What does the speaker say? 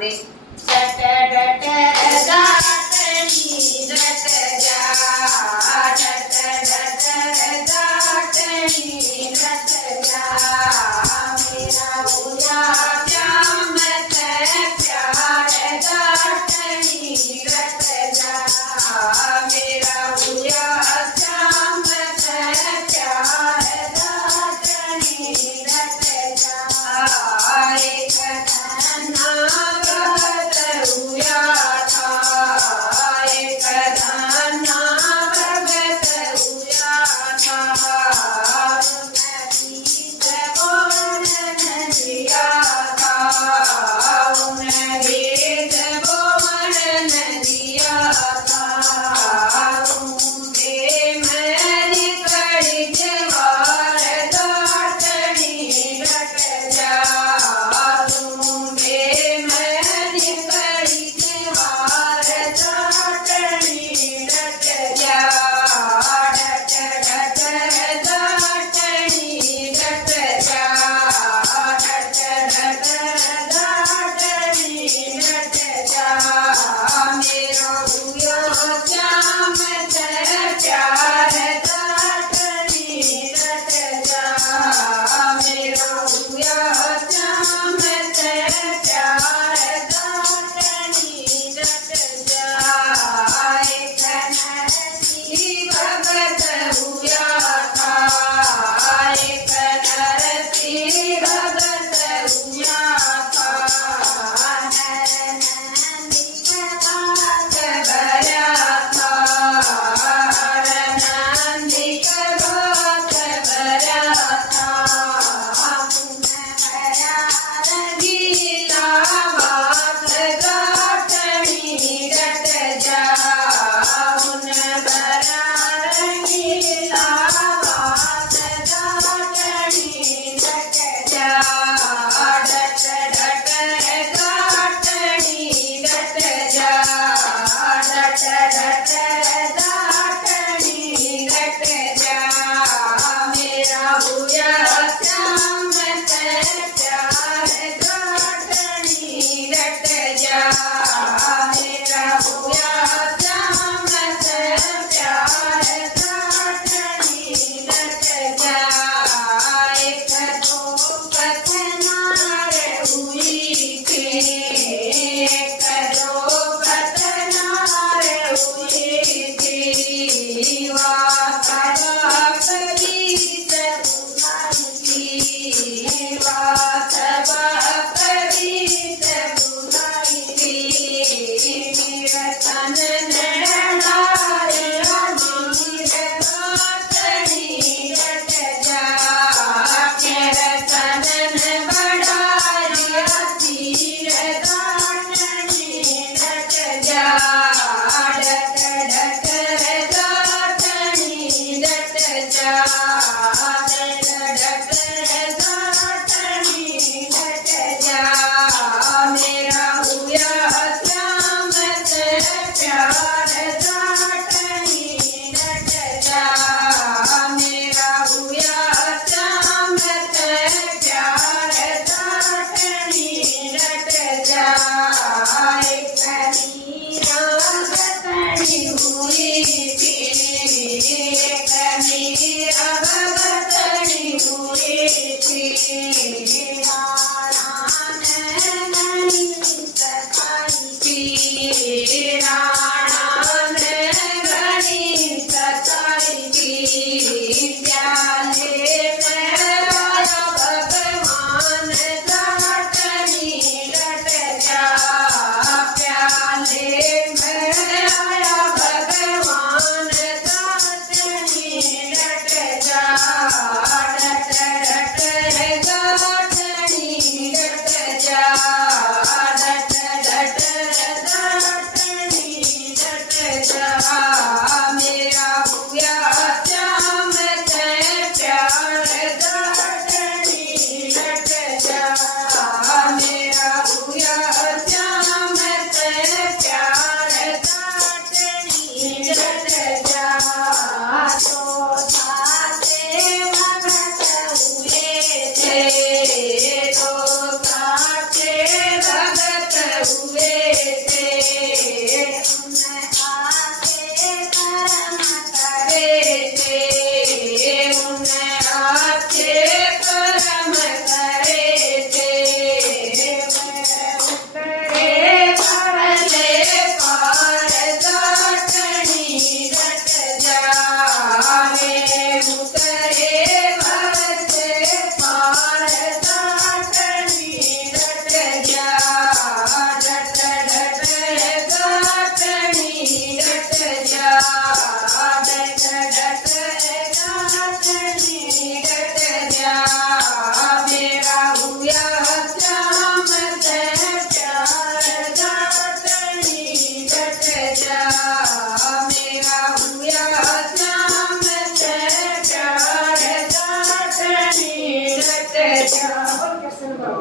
दे डट डट दाटनी डट जा डट डट दाटनी डट जा मेरा बुरा श्याम ते प्यार दाटनी डट जा मेरा बुरा श्याम ते प्यार दाटनी डट जा एक धना भगत हुआ था एक धना भगत हुआ था उन्हें बोलन दिया था उन्हें बोलन दिया था मुझे मैंने कड़ी जवार दाटनी डट जा मुझे मैंने कड़ी जवार दाटनी डट जा डट डट दाटनी डट जा डट डट दाटनी डट जा मेरा हुआ श्याम ते प्यार दाटनी डट जा मेरा हुआ श्याम ते प्यार दाटनी डट जा एक नरसी भगत हुआ था एक नरसी भगत हुआ था नंदी बात भरा था नंदी बात भरा था भरा रंगीला बात दाटनी डट जा भरा रंगीला बात दाटनी डट जा डट डट दाटनी डट जा डट डट दाटनी डट जा मेरा बुरा श्याम ते प्यार दाटनी डट जा मेरा बुरा श्याम ते प्यार दाटनी डट जा एक तो पतनार हुई थी एक तो पतनार हुई थी वासवा कवित बुलाई वासवा कवित बुलाई मीरतन नैनार अमीर दाटनी डट जा कीर्तन बढ़ाया तीर दाटनी डट जा डट डट दाटनी डट जा डट डट दाटनी डट जा मेरा हुआ श्याम ते प्यार दाटनी डट जा मेरा हुआ श्याम ते प्यार दाटनी डट जा एक नीरा गतनी